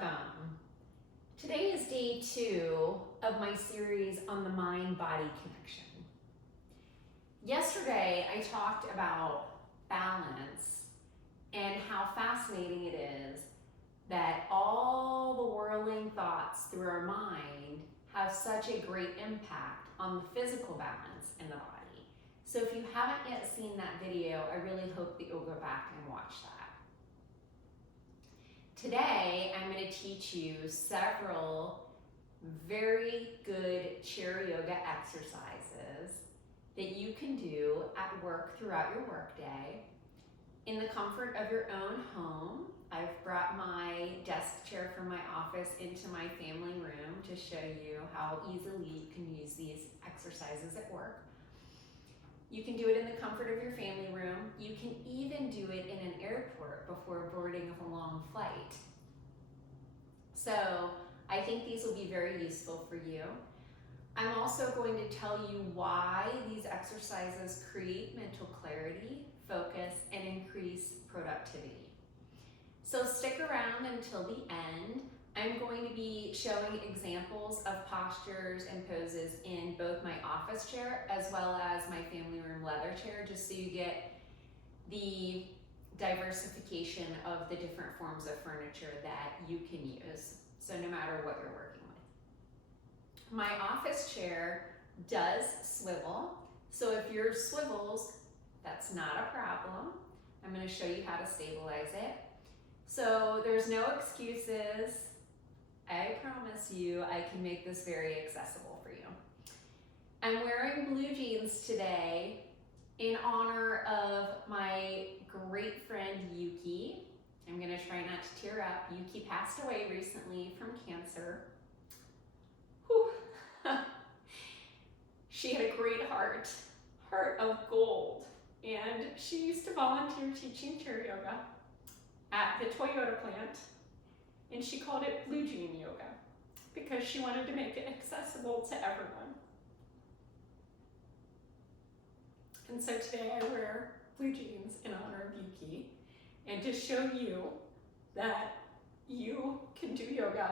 Welcome. Today is day 2 of my series on the mind-body connection. Yesterday, I talked about balance and how fascinating it is that all the whirling thoughts through our mind have such a great impact on the physical balance in the body. So if you haven't yet seen that video, I really hope that you'll go back and watch that. Today, I'm going to teach you several very good chair yoga exercises that you can do at work throughout your workday in the comfort of your own home. I've brought my desk chair from my office into my family room to show you how easily you can use these exercises at work. You can do it in the comfort of your family room. You can even do it in an airport before boarding a long flight. So I think these will be very useful for you. I'm also going to tell you why these exercises create mental clarity, focus, and increase productivity. So stick around until the end. I'm going to be showing examples of postures and poses in both my office chair as well as my family room leather chair, just so you get the diversification of the different forms of furniture that you can use, so no matter what you're working with. My office chair does swivel, so if yours swivels, that's not a problem. I'm going to show you how to stabilize it. So there's no excuses. I promise you I can make this very accessible for you. I'm wearing blue jeans today in honor of my great friend Yuki. I'm going to try not to tear up. Yuki passed away recently from cancer. Whew. She had a great heart of gold, and she used to volunteer teaching chair yoga at the Toyota plant. And she called it blue jean yoga because she wanted to make it accessible to everyone. And so today I wear blue jeans in honor of Yuki, and to show you that you can do yoga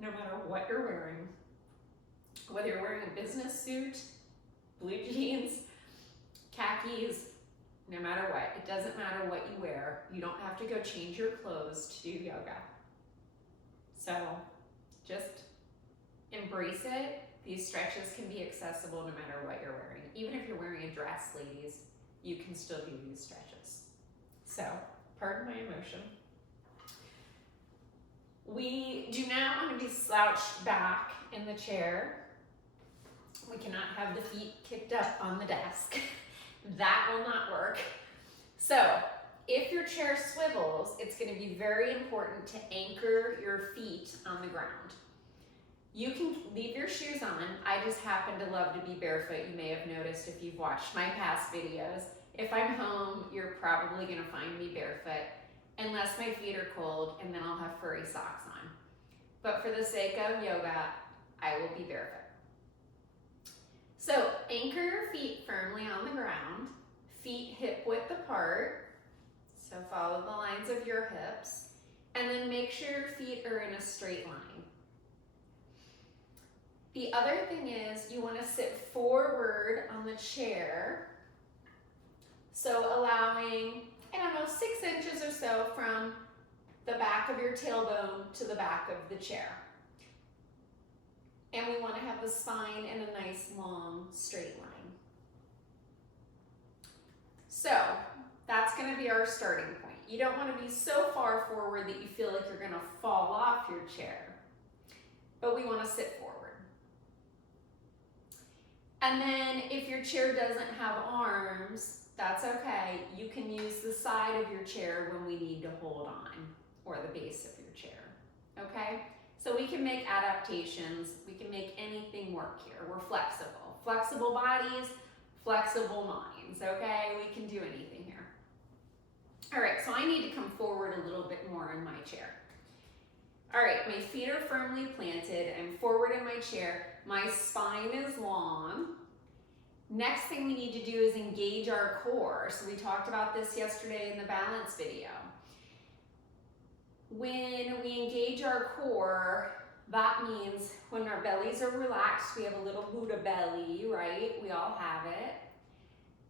no matter what you're wearing. Whether you're wearing a business suit, blue jeans, khakis, no matter what. It doesn't matter what you wear. You don't have to go change your clothes to do yoga. So just embrace it. These stretches can be accessible no matter what you're wearing. Even if you're wearing a dress, ladies, you can still do these stretches. So, pardon my emotion. We do not want to be slouched back in the chair. We cannot have the feet kicked up on the desk. That will not work. So, if your chair swivels, it's going to be very important to anchor your feet on the ground. You can leave your shoes on. I just happen to love to be barefoot. You may have noticed if you've watched my past videos. If I'm home, you're probably going to find me barefoot, unless my feet are cold, and then I'll have furry socks on. But for the sake of yoga, I will be barefoot. So anchor your feet firmly on the ground, feet hip width apart. So follow the lines of your hips, and then make sure your feet are in a straight line. The other thing is you want to sit forward on the chair, so allowing, 6 inches or so from the back of your tailbone to the back of the chair. And we want to have the spine in a nice long straight line. So that's going to be our starting point. You don't want to be so far forward that you feel like you're going to fall off your chair, but we want to sit forward. And then if your chair doesn't have arms, that's okay. You can use the side of your chair when we need to hold on, or the base of your chair, okay? So we can make adaptations. We can make anything work here. We're flexible. Flexible bodies, flexible minds, okay? We can do anything here. All right, so I need to come forward a little bit more in my chair. All right, my feet are firmly planted. I'm forward in my chair. My spine is long. Next thing we need to do is engage our core. So we talked about this yesterday in the balance video. When we engage our core, that means when our bellies are relaxed, we have a little Buddha belly, right? We all have it.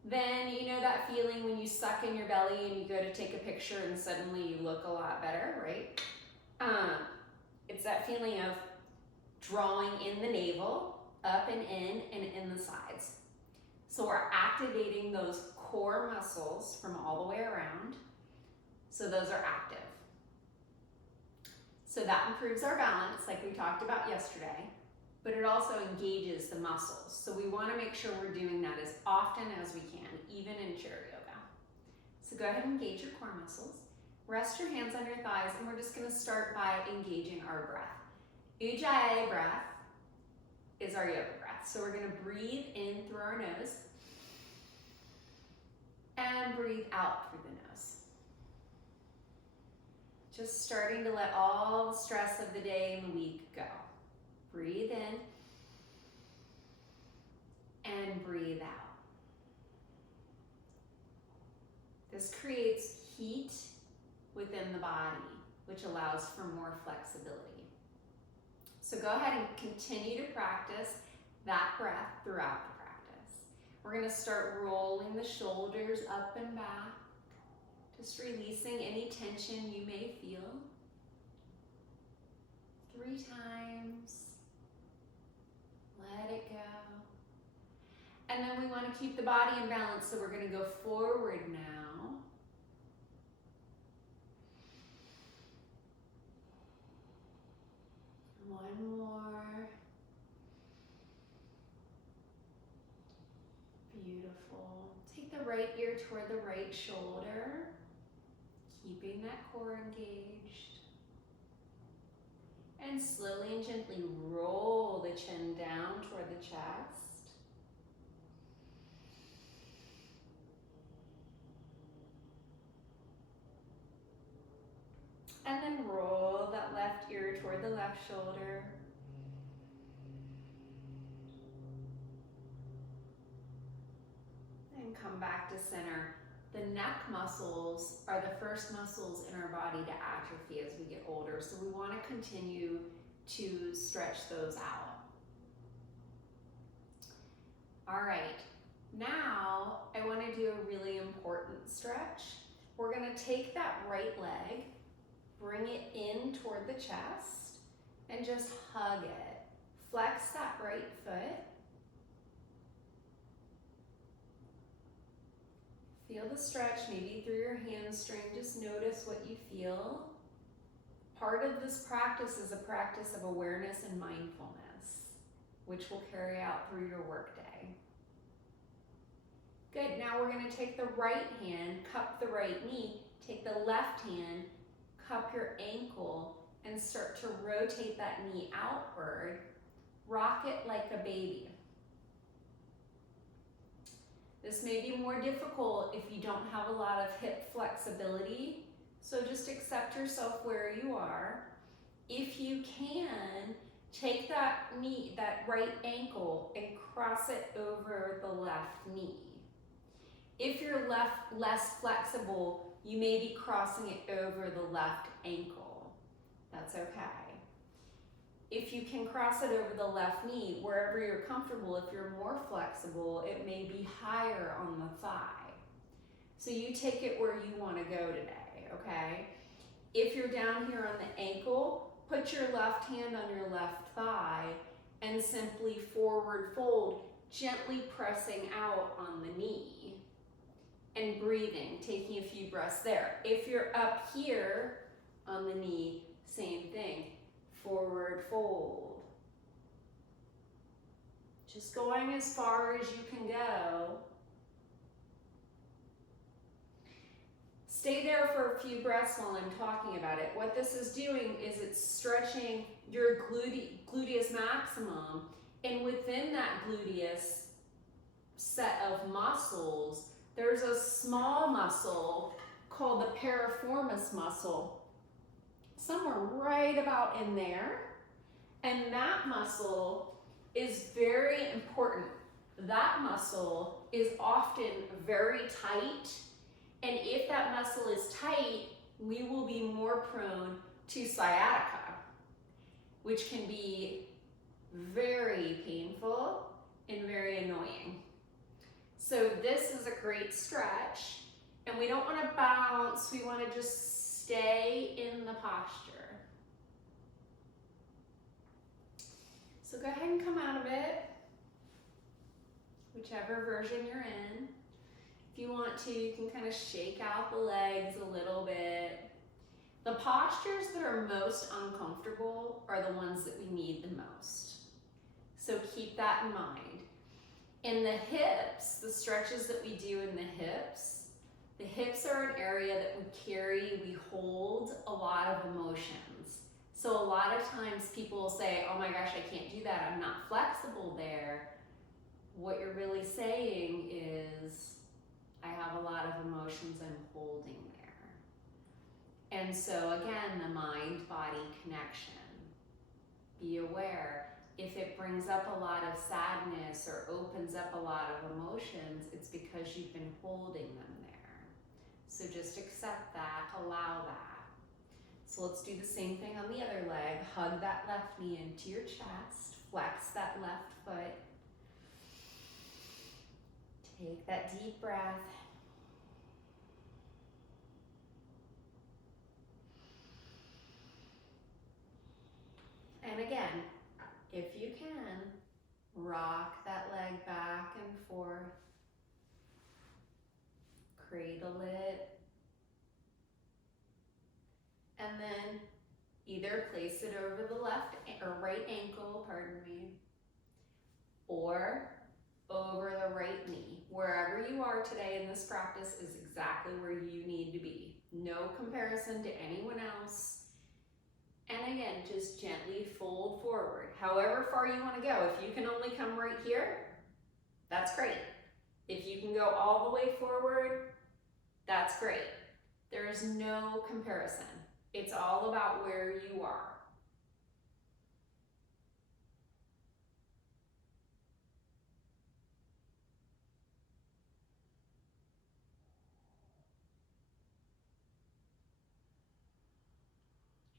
Then you know that feeling when you suck in your belly and you go to take a picture and suddenly you look a lot better, right? It's that feeling of drawing in the navel, up and in the sides. So we're activating those core muscles from all the way around. So those are active. So that improves our balance like we talked about yesterday, but it also engages the muscles. So we want to make sure we're doing that as often as we can, even in chair yoga. So go ahead and engage your core muscles. Rest your hands on your thighs, and we're just going to start by engaging our breath. Ujjayi breath is our yoga breath. So we're going to breathe in through our nose and breathe out through the nose. Just starting to let all the stress of the day and the week go. Breathe in and breathe out. This creates heat within the body, which allows for more flexibility. So go ahead and continue to practice that breath throughout the practice. We're going to start rolling the shoulders up and back, just releasing any tension you may feel. 3 times. Let it go. And then we want to keep the body in balance, so we're going to go forward now. One more. Beautiful. Take the right ear toward the right shoulder, keeping that core engaged. And slowly and gently roll the chin down toward the chest. And then roll that left ear toward the left shoulder. And come back to center. The neck muscles are the first muscles in our body to atrophy as we get older, so we want to continue to stretch those out. All right, now I want to do a really important stretch. We're going to take that right leg, bring it in toward the chest, and just hug it. Flex that right foot. Feel the stretch, maybe through your hamstring. Just notice what you feel. Part of this practice is a practice of awareness and mindfulness, which will carry out through your workday. Good, now we're going to take the right hand, cup the right knee, take the left hand, cup your ankle, and start to rotate that knee outward. Rock it like a baby. This may be more difficult if you don't have a lot of hip flexibility, so just accept yourself where you are. If you can, take that knee, that right ankle, and cross it over the left knee. If you're less flexible, you may be crossing it over the left ankle. That's okay. If you can cross it over the left knee, wherever you're comfortable, if you're more flexible, it may be higher on the thigh. So you take it where you want to go today, okay? If you're down here on the ankle, put your left hand on your left thigh and simply forward fold, gently pressing out on the knee and breathing, taking a few breaths there. If you're up here on the knee, same thing. Forward fold. Just going as far as you can go. Stay there for a few breaths while I'm talking about it. What this is doing is it's stretching your gluteus maximum, and within that gluteus set of muscles, there's a small muscle called the piriformis muscle, somewhere right about in there, and that muscle is very important. That muscle is often very tight, and if that muscle is tight, we will be more prone to sciatica, which can be very painful and very annoying. So this is a great stretch, and we don't want to bounce, we want to just stay in the posture. So go ahead and come out of it, whichever version you're in. If you want to, you can kind of shake out the legs a little bit. The postures that are most uncomfortable are the ones that we need the most. So keep that in mind. In the hips, the stretches that we do in the hips are an area that we carry, we hold a lot of emotions. So a lot of times people will say, oh my gosh, I can't do that, I'm not flexible there. What you're really saying is, I have a lot of emotions I'm holding there. And so again, the mind-body connection. Be aware. If it brings up a lot of sadness or opens up a lot of emotions, it's because you've been holding them there. So just accept that, allow that. So let's do the same thing on the other leg. Hug that left knee into your chest, flex that left foot. Take that deep breath. And again, if you can, rock that leg back and forth, cradle it, and then either place it over the left or right ankle, pardon me, or over the right knee. Wherever you are today in this practice is exactly where you need to be. No comparison to anyone else. And again, just gently fold forward. However far you want to go. If you can only come right here, that's great. If you can go all the way forward, that's great. There is no comparison. It's all about where you are.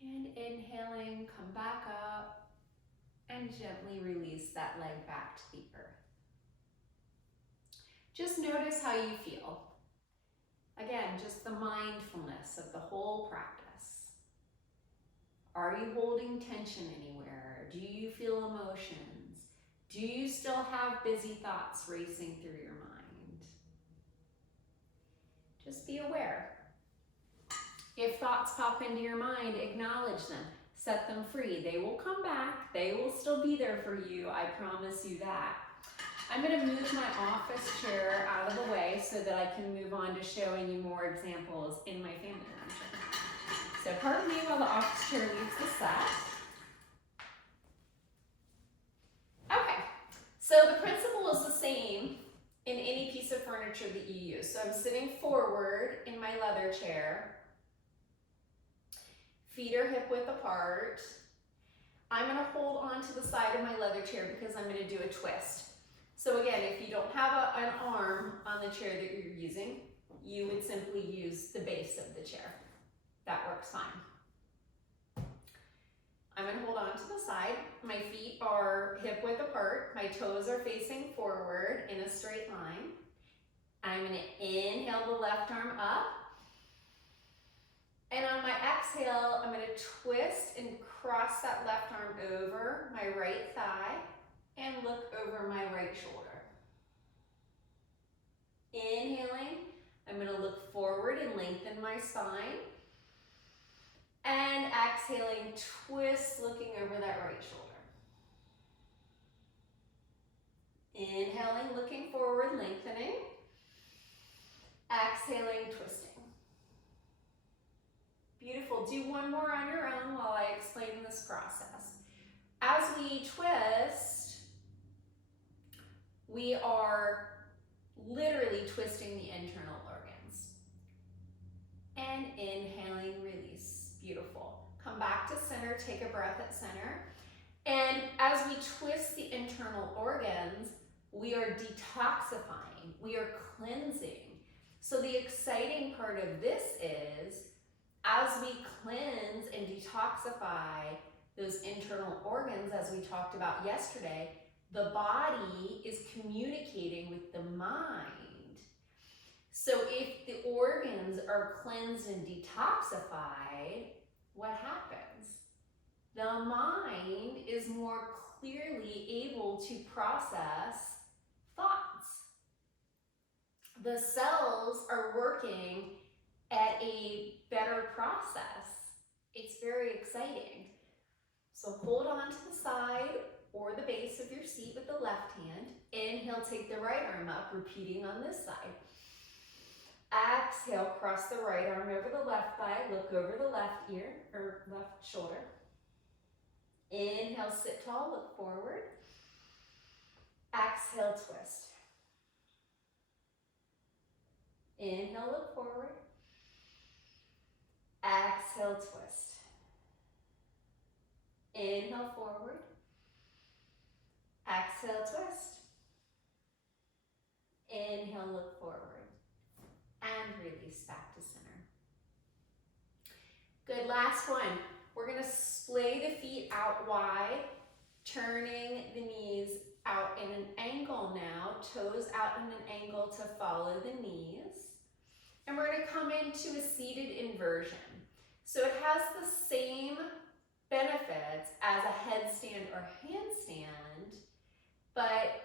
And inhaling, come back up and gently release that leg back to the earth. Just notice how you feel. Again, just the mindfulness of the whole practice. Are you holding tension anywhere? Do you feel emotions? Do you still have busy thoughts racing through your mind? Just be aware. If thoughts pop into your mind, acknowledge them, set them free. They will come back. They will still be there for you. I promise you that. I'm going to move my office chair out of the way so that I can move on to showing you more examples in my family room. So pardon me while the office chair leaves the set. Okay, so the principle is the same in any piece of furniture that you use. So I'm sitting forward in my leather chair. Feet are hip width apart. I'm going to hold on to the side of my leather chair because I'm going to do a twist. So again, if you don't have an arm on the chair that you're using, you would simply use the base of the chair. That works fine. I'm going to hold on to the side. My feet are hip width apart. My toes are facing forward in a straight line. I'm going to inhale the left arm up. And on my exhale, I'm going to twist and cross that left arm over my right thigh and look over my right shoulder. Inhaling, I'm going to look forward and lengthen my spine. And exhaling, twist, looking over that right shoulder. Inhaling, looking forward, lengthening. Exhaling, twisting. Beautiful. Do one more on your own while I explain this process. As we twist, we are literally twisting the internal organs. And inhaling, release. Beautiful. Come back to center, take a breath at center. And as we twist the internal organs, we are detoxifying, we are cleansing. So the exciting part of this is, as we cleanse and detoxify those internal organs, as we talked about yesterday, the body is communicating with the mind. So if the organs are cleansed and detoxified, what happens? The mind is more clearly able to process thoughts. The cells are working at a better process. It's very exciting. So hold on to the side or the base of your seat with the left hand. Inhale, take the right arm up, repeating on this side. Exhale, cross the right arm over the left thigh, look over the left ear or left shoulder. Inhale, sit tall, look forward. Exhale, twist. Inhale, look forward. Exhale, twist. Inhale, forward. Exhale, twist. Inhale, look forward. And release back to center. Good, last one. We're gonna splay the feet out wide, turning the knees out in an angle now, toes out in an angle to follow the knees. And we're gonna come into a seated inversion. So it has the same benefits as a headstand or handstand, but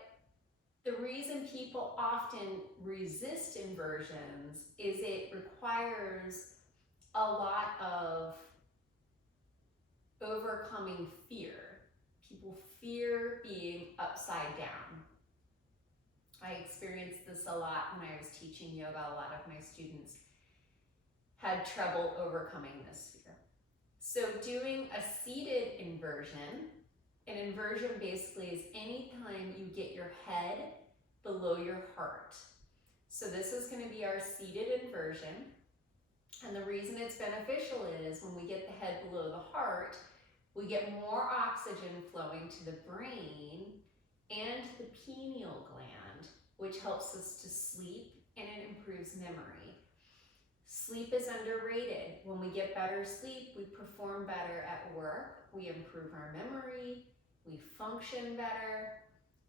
the reason people often resist inversions is it requires a lot of overcoming fear. People fear being upside down. I experienced this a lot when I was teaching yoga. A lot of my students had trouble overcoming this fear. So doing a seated inversion, an inversion basically is anytime you get your head below your heart. So this is going to be our seated inversion. And the reason it's beneficial is when we get the head below the heart, we get more oxygen flowing to the brain and the pineal gland, which helps us to sleep and it improves memory. Sleep is underrated. When we get better sleep, we perform better at work, we improve our memory, we function better,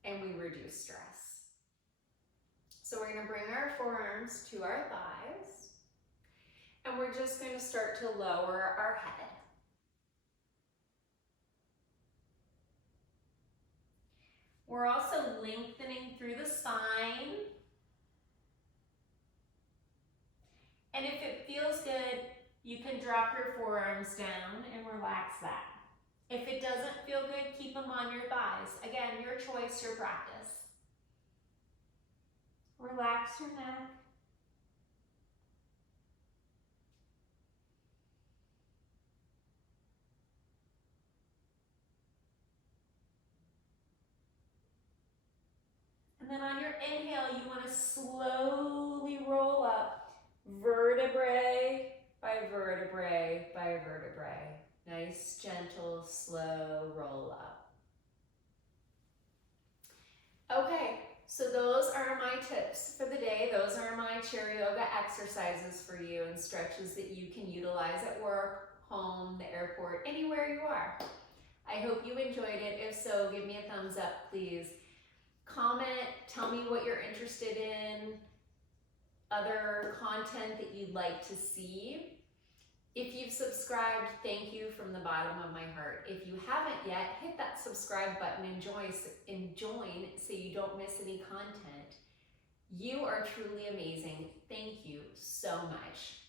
and we reduce stress. So we're going to bring our forearms to our thighs, and we're just going to start to lower our head. We're also lengthening through the spine. And if it feels good, you can drop your forearms down and relax that. If it doesn't feel good, keep them on your thighs. Again, your choice, your practice. Relax your neck. And then on your inhale, you want to slowly roll up vertebrae by vertebrae by vertebrae. Nice, gentle, slow roll up. Okay, so those are my tips for the day. Those are my chair yoga exercises for you and stretches that you can utilize at work, home, the airport, anywhere you are. I hope you enjoyed it. If so, give me a thumbs up, please. Comment, tell me what you're interested in, other content that you'd like to see. If you've subscribed, thank you from the bottom of my heart. If you haven't yet, hit that subscribe button and join so you don't miss any content. You are truly amazing. Thank you so much.